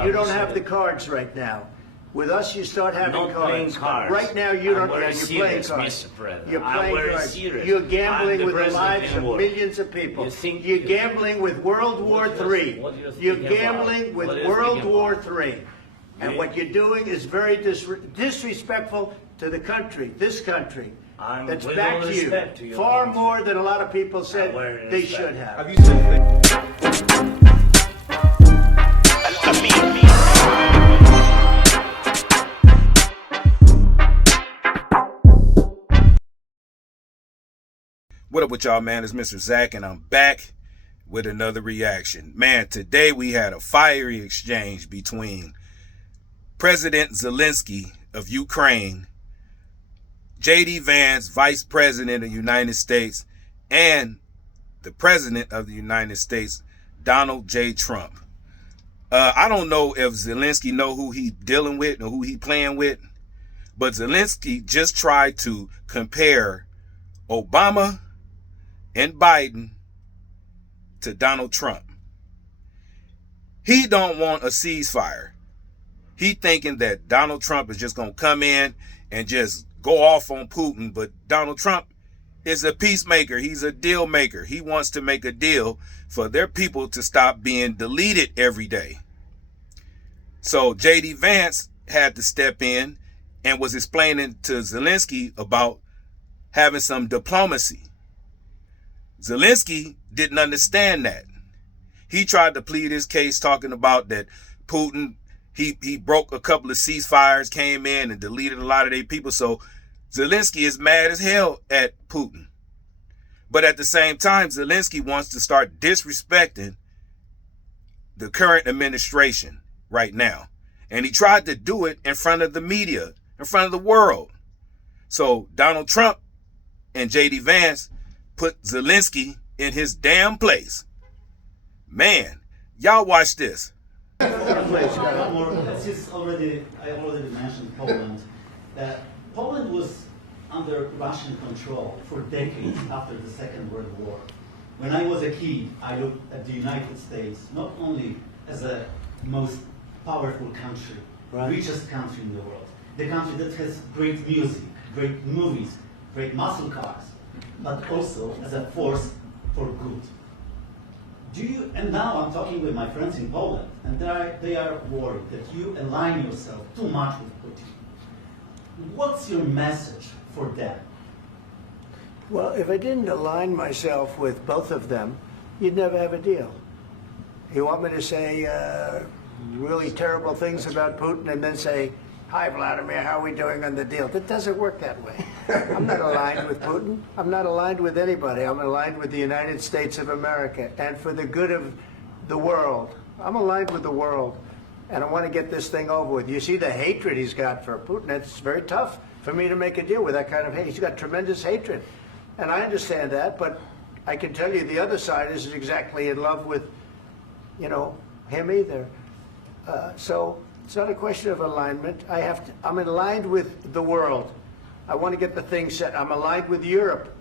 You don't have the cards right now. With us, you start having not cards. playing cards. Right now, you don't. You're playing cards. Mr. President. You're playing cards. Serious. You're gambling with the president lives of in war. millions of people. You're gambling with World War What III. you're You're gambling with World War III. And what you're doing is very disrespectful to the country, this country. That's back to you. Far more than a lot of people said they should have. Have you said What up with y'all, man? It's Mr. Zach, and I'm back with another reaction. Man, today we had a fiery exchange between President Zelensky of Ukraine, J.D. Vance, Vice President of the United States, and the President of the United States, Donald J. Trump. I don't know if Zelensky know who he dealing with or who he playing with, but Zelensky just tried to compare Obama and Biden to Donald Trump. He don't want a ceasefire. He thinking that Donald Trump is just going to come in and just go off on Putin, but Donald Trump is a peacemaker. He's a deal maker. He wants to make a deal for their people to stop being deleted every day. So J.D. Vance had to step in and was explaining to Zelensky about having some diplomacy. Zelensky didn't understand that. He tried to plead his case talking about that Putin, he broke a couple of ceasefires, came in and deleted a lot of their people. So Zelensky is mad as hell at Putin. But at the same time, Zelensky wants to start disrespecting the current administration right now. And he tried to do it in front of the media, in front of the world. So Donald Trump and J.D. Vance put Zelensky in his damn place. Man, y'all watch this. I already mentioned Poland. Poland was under Russian control for decades after the Second World War. When I was a kid, I looked at the United States not only as the most powerful country, richest country in the world, the country that has great music, great movies, great muscle cars, but also as a force for good. And now I'm talking with my friends in Poland, and they are worried that you align yourself too much with Putin. What's your message for them? Well, if I didn't align myself with both of them, you'd never have a deal. You want me to say really terrible things about Putin and then say, "Hi, Vladimir, how are we doing on the deal?" That doesn't work that way. I'm not aligned with Putin. I'm not aligned with anybody. I'm aligned with the United States of America and for the good of the world. I'm aligned with the world, and I want to get this thing over with. You see the hatred he's got for Putin. It's very tough for me to make a deal with that kind of hate. He's got tremendous hatred, and I understand that, but I can tell you the other side isn't exactly in love with, him either. So it's not a question of alignment. I'm aligned with the world. I want to get the thing set. I'm aligned with Europe.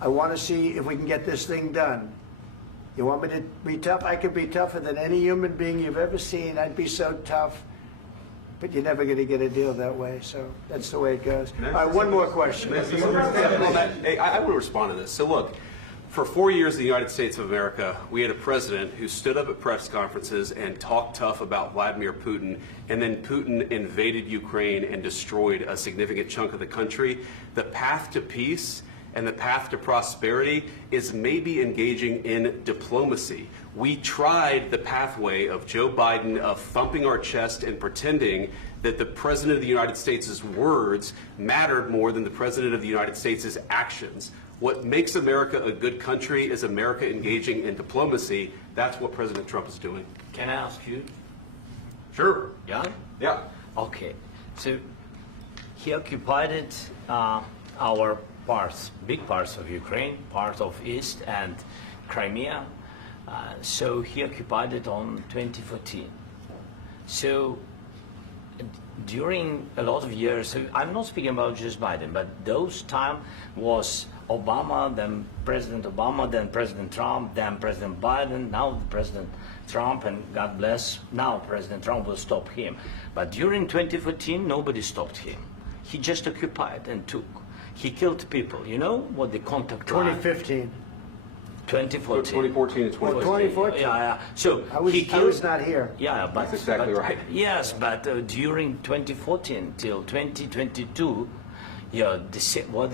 I want to see if we can get this thing done. You want me to be tough? I could be tougher than any human being you've ever seen. I'd be so tough. But you're never going to get a deal that way. So that's the way it goes. All right, one more question. Hey, I want to respond to this. So look, for 4 years in the United States of America, we had a president who stood up at press conferences and talked tough about Vladimir Putin, and then Putin invaded Ukraine and destroyed a significant chunk of the country. The path to peace and the path to prosperity is maybe engaging in diplomacy. We tried the pathway of Joe Biden of thumping our chest and pretending that the President of the United States' words mattered more than the President of the United States' actions. What makes America a good country is America engaging in diplomacy. That's what President Trump is doing. Can I ask you? Sure. Yeah? Yeah. Okay. So he occupied our parts, big parts of Ukraine, part of East and Crimea. So he occupied it on 2014. So during a lot of years, I'm not speaking about just Biden, but those time was Obama, then President Obama, then President Trump, then President Biden, now President Trump, and God bless, now President Trump will stop him. But during 2014, nobody stopped him. He just occupied and took. He killed people. You know what the contact line? 2015. 2014. 2014 and 2015. 2014. Yeah. So I was, he killed. I was not here. Yeah, but That's exactly but- right. Yes, but during 2014 till 2022, yeah, the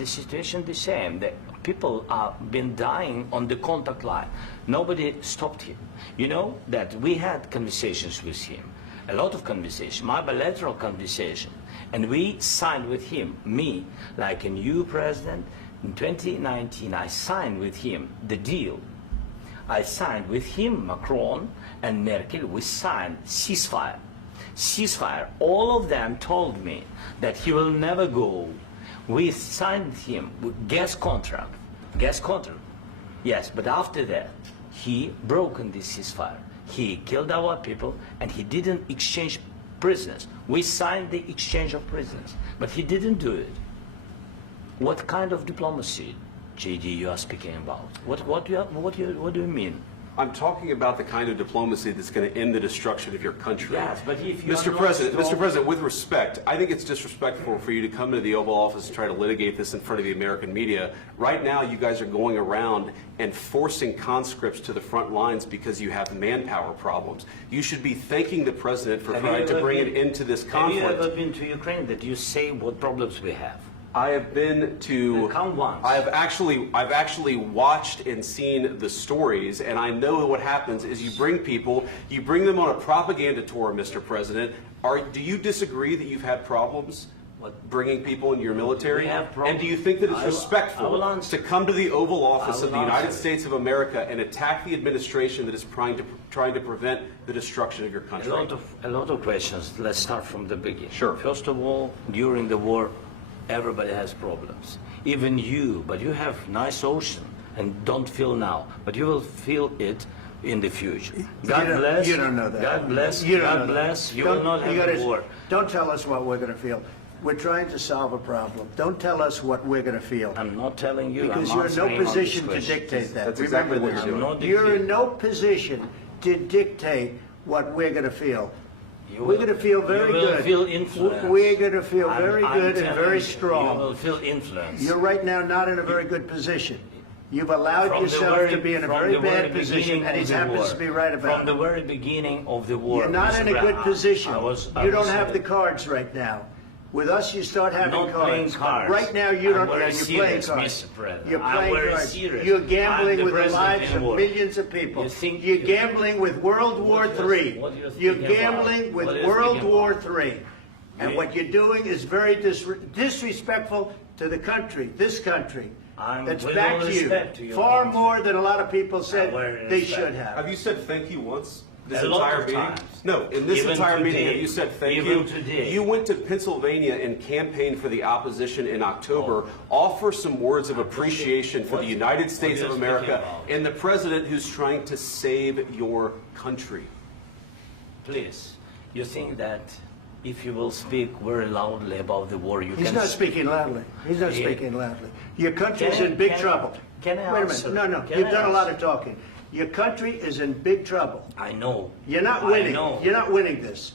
situation the same. The people are been dying on the contact line. Nobody stopped him. You know that we had conversations with him, a lot of conversation, my bilateral conversation, and we signed with him. Me, like a new president, in 2019, I signed with him the deal. I signed with him, Macron and Merkel, we signed ceasefire. Ceasefire. All of them told me that he will never go. We signed with him with gas contract. Gas contract. Yes, but after that, he broken this ceasefire. He killed our people and he didn't exchange prisoners. We signed the exchange of prisoners, but he didn't do it. What kind of diplomacy, JD, you are speaking about? What do you mean? I'm talking about the kind of diplomacy that's going to end the destruction of your country. Yes, but if you are Mr. not President, strong- Mr. President, with respect, I think it's disrespectful for you to come into the Oval Office and try to litigate this in front of the American media. Right now, you guys are going around and forcing conscripts to the front lines because you have manpower problems. You should be thanking the President for trying to bring an end to this Have you ever conflict. been to Ukraine that you say what problems we have? I have been to. Then come once. I've actually watched and seen the stories, and I know what happens is you bring them on a propaganda tour, Mr. President. Do you disagree that you've had problems bringing people into your military? We have problems. And do you think that it's I will respectful answer. to come to the Oval Office I of the will United answer. States of America and attack the administration that is trying to prevent the destruction of your country? A lot of questions. Let's start from the beginning. Sure. First of all, during the war, everybody has problems. Even you, but you have nice ocean and don't feel now, but you will feel it in the future. God You don't- bless. you don't know that. God bless. You don't God know that. bless. You Don't- will not you have gotta- a war. Don't tell us what we're going to feel. We're trying to solve a problem. Don't tell us what we're going to feel. I'm not telling you. Because I'm you're in no answering on this position to question. dictate that. That's exactly Remember what this. you're doing. I'm not You're in dictating. no position to dictate what we're going to feel. You We're will- going to feel very you will good. Feel influence. We're going to feel I'm- very I'm good and telling very you, strong. You will feel influence. You're right now not in a very good position. You've allowed From the yourself very- to be in a from very the very bad position, beginning and he of the happens war. to be right about From the it. very beginning of the war. You're not Mr. in a good Brown, position. I was You don't saying- have the cards right now. With us, you start having not playing cards. cards. Right now, you I'm don't. very You're playing serious, cards. Mr. President. You're I'm playing very cards. serious. You're I'm gambling the with the president lives in of war. millions of people. You think- You're gambling with World War What do you- III. what do you You're think about? gambling with What do you World think War about? III. And You- what you're doing is very disrespectful to the country, this country. I'm That's with back all to respect to you. your Far country. more than a lot of people said very they respect. should have. Have you said thank you once? This A lot entire of meeting? times. No, in this Even entire meeting, today. have you said thank Even you? today. You went to Pennsylvania and campaigned for the opposition in October. Offer some words of appreciation for the United States what of are you speaking America about? and the president who's trying to save your country. Please, you think that if you will speak very loudly about the war, you He's can not speaking loudly. He's not Yeah. speaking loudly. Your country's Can I- in big can I- trouble. can I Wait a answer? minute. No, Can You've I done a lot answer? of talking. Your country is in big trouble. I know. You're not I winning. know. You're not winning this.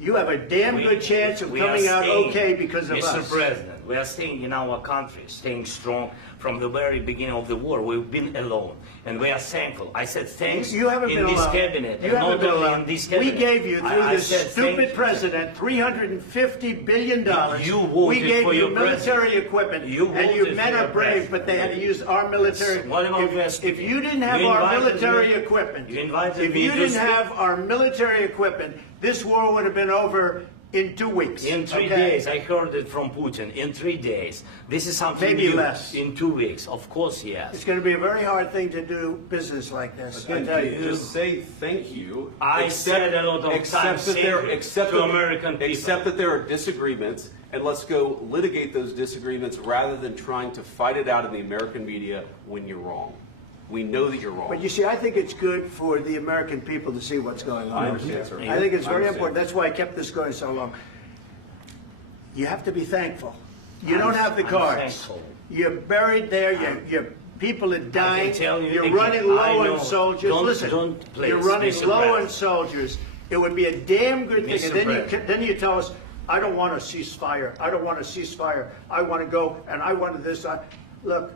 You have a damn We- good chance of we are coming out staying- okay because of Mr. us. President, we are staying in our country, staying strong from the very beginning of the war. We've been alone, and we are thankful. I said thanks You haven't in been this alone. cabinet, You and haven't not been only alone. in this We cabinet. gave you, through I this said thank stupid you. president, $350 billion. You voted we gave for you your military president. equipment, You and you voted men for are your brave, but they had to use our military. What about West? If you didn't have You our invited military me- equipment, you invited if me you to didn't speak- have our military equipment, this war would have been over in 2 weeks. In 3 okay? days, I heard it from Putin. In 3 days, this is something Maybe new. less. In 2 weeks, of course, It's yes. going to be a very hard thing to do business like this. I Then tell you. just say thank you. I said a lot of except times that there, thank you except to that- American people. Except that there are disagreements, and let's go litigate those disagreements rather than trying to fight it out in the American media when you're wrong. We know that you're wrong. But you see, I think it's good for the American people to see what's going on. I understand, sir. I think it's I very understand. important. That's why I kept this going so long. You have to be thankful. You don't have the I'm cards. thankful. You're buried there. Your people are dying. tell you You're again, running I low know. on soldiers. Don't- Listen, don't, please, you're running Mr. low Brett. on soldiers. It would be a damn good thing. Mr. And Brett. then you tell us, I don't want a ceasefire. I don't want a ceasefire. I want to go and I want this. Look,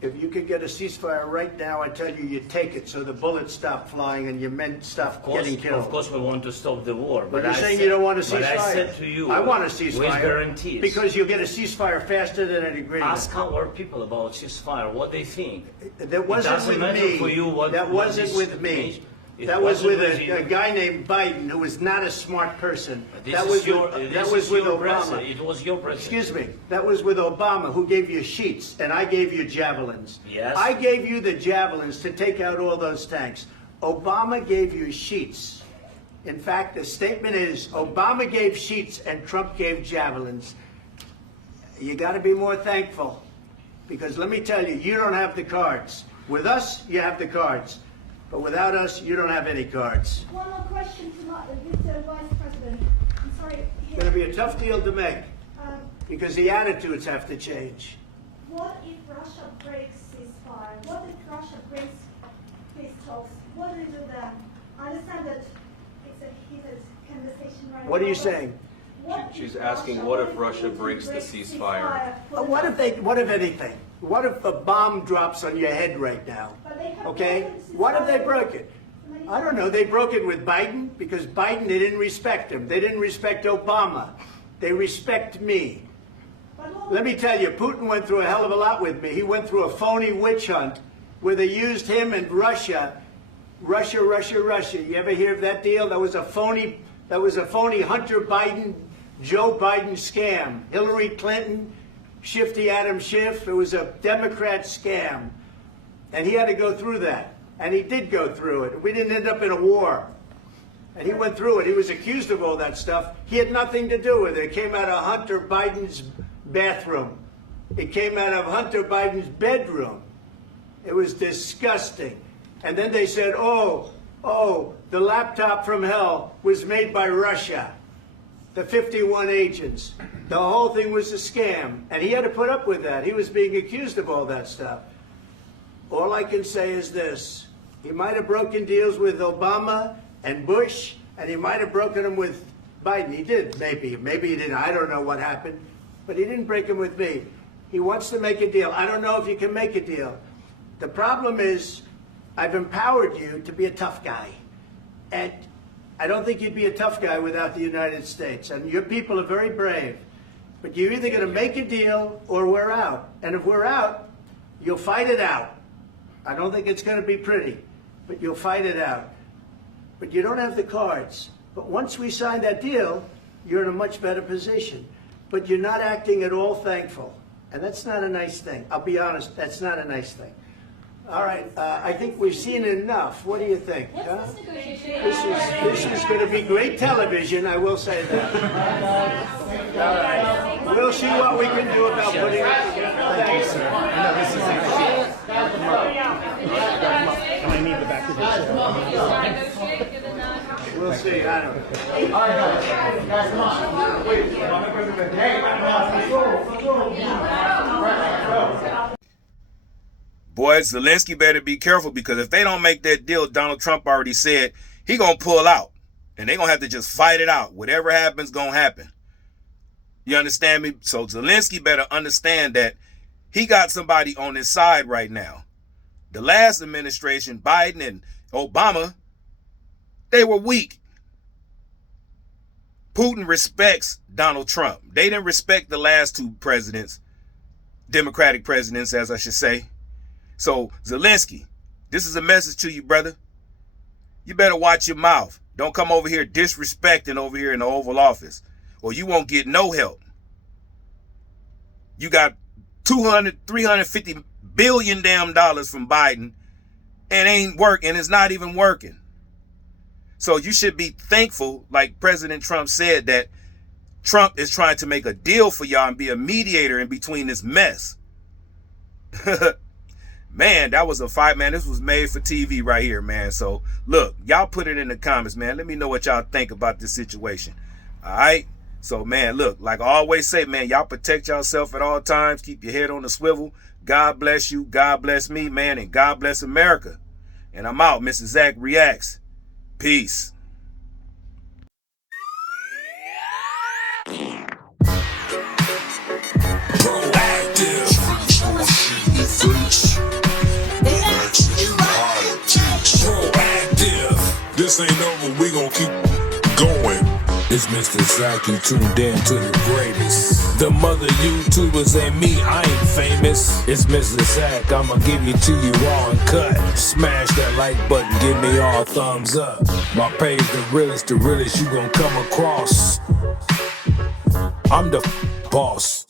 if you could get a ceasefire right now, I tell you, you take it so the bullets stop flying and your men stop getting killed. Of course, we want to stop the war. But you're I saying said- you don't want a ceasefire. But I said to you, I want a with ceasefire. guarantees. Because you'll get a ceasefire faster than an agreement. Ask our people about ceasefire, what they think. That wasn't doesn't with matter me. for you what- That what wasn't this with me. nation- it That was wasn't with with you. a guy named Biden who was not a smart person. This That is was your, with, this that was is with your Obama. president. It was your president. Excuse me. That was with Obama, who gave you sheets, and I gave you javelins. Yes. I gave you the javelins to take out all those tanks. Obama gave you sheets. In fact, the statement is Obama gave sheets and Trump gave javelins. You got to be more thankful, because let me tell you, you don't have the cards. With us, you have the cards. But without us, you don't have any cards. One more question to Mr. Vice President. I'm sorry. It's going to be a tough deal to make, Um, because the attitudes have to change. what if Russia breaks ceasefire? What if Russia breaks peace talks? What do you do then? I understand that it's a heated conversation right now. What are you but saying? what if She's asking, what if Russia Putin breaks the ceasefire? What if anything? What if a bomb drops on your head right now? But they have Okay? broken the What if they ceasefire broke it? many I don't know. They broke it with Biden because Biden, they didn't respect him. They didn't respect Obama. They respect me. But all- Let me tell you, Putin went through a hell of a lot with me. He went through a phony witch hunt where they used him and Russia. Russia. You ever hear of that deal? That was a phony Hunter Biden, Joe Biden scam. Hillary Clinton, Shifty Adam Schiff. It was a Democrat scam. And he had to go through that. And he did go through it. We didn't end up in a war. And he went through it. He was accused of all that stuff. He had nothing to do with it. It came out of Hunter Biden's bathroom. It came out of Hunter Biden's bedroom. It was disgusting. And then they said, oh, the laptop from hell was made by Russia. The 51 agents. The whole thing was a scam. And he had to put up with that. He was being accused of all that stuff. All I can say is this. He might have broken deals with Obama and Bush, and he might have broken them with Biden. He did, maybe. Maybe he didn't. I don't know what happened. But he didn't break them with me. He wants to make a deal. I don't know if you can make a deal. The problem is, I've empowered you to be a tough guy. And I don't think you'd be a tough guy without the United States. And your people are very brave. But you're either going to make a deal or we're out. And if we're out, you'll fight it out. I don't think it's going to be pretty, but you'll fight it out. But you don't have the cards. But once we sign that deal, you're in a much better position. But you're not acting at all thankful. And that's not a nice thing. I'll be honest, that's not a nice thing. All right, I think we've seen enough. What do you think? Huh? This is going to be great television, I will say that. All right. We'll see what we can do about putting it together. Thank you, sir. I need the back of the We'll see. I don't know. Boys, Zelensky better be careful, because if they don't make that deal, Donald Trump already said he gonna pull out. And they gonna have to just fight it out. Whatever happens, gonna happen. You understand me? So Zelensky better understand that he got somebody on his side right now. The last administration, Biden and Obama, they were weak. Putin respects Donald Trump. They didn't respect the last two presidents, Democratic presidents, as I should say. So, Zelensky, this is a message to you, brother. You better watch your mouth. Don't come over here disrespecting over here in the Oval Office, or you won't get no help. You got $350 billion damn dollars from Biden, and ain't working. It's not even working. So you should be thankful, like President Trump said, that Trump is trying to make a deal for y'all and be a mediator in between this mess. Man, that was a fight, man. This was made for TV right here, man. So, look, y'all put it in the comments, man. Let me know what y'all think about this situation. All right? So, man, look, like I always say, man, y'all protect yourself at all times. Keep your head on the swivel. God bless you. God bless me, man. And God bless America. And I'm out. Mr. Zach Reacts. Peace. This ain't over, we gon' keep going. It's Mr. Zach, you tuned in to the greatest. The mother YouTubers and me, I ain't famous. It's Mr. Zach, I'ma give it to you raw and cut. Smash that like button, give me all thumbs up. My page the realest you gon' come across. I'm the boss.